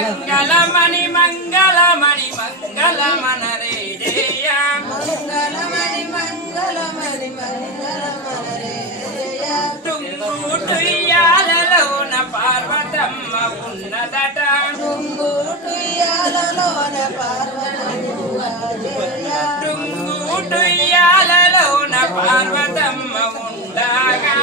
మంగళమణి మంగళమణి మంగళమనరే జయ మంగళమణి మంగళమణి మంగళమనరే జయ టుంగుటుయ్యాలలోన పార్వతమ్మ ఉన్నదట టుంగుటుయ్యాలలోన పార్వతమ్మ జయ టుంగుటుయ్యాలలోన పార్వతమ్మ ఉండగా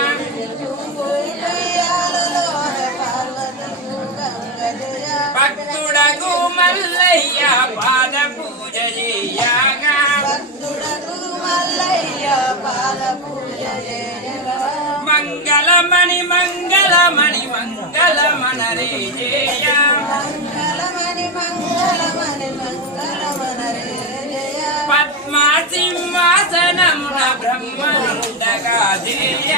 భక్తుడకు మల్లయ్య పాద పూజ చేయగా భక్తుడకు మల్లయ్య పాద పూజ చేయగా మంగళమణి మంగళమణి మంగళమనరే జయ మంగళమణి మంగళమణి మంగళమనరే జయ పద్మాసింహాసనమున బ్రహ్మనుండగా జయ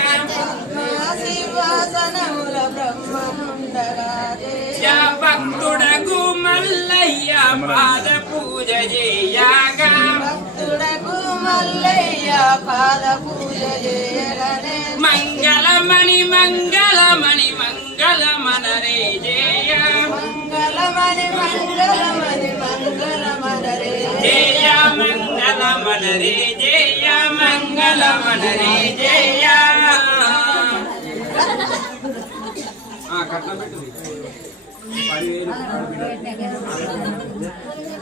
సింహాసనముల బ్రహ్మనుండగా జయ భక్తుడకు మల్లయ్య పాద పూజ చేయగా భక్తుడకు మల్లయ్య పాద పూజ చేయగనే మంగళమణి మంగళమణి మంగళమనరే జయ మంగళమణి మంగళమణి మంగళమనరే జయ మంగళమనరే జయ మంగళమనరే జయ కట్నం పెట్టు 10,000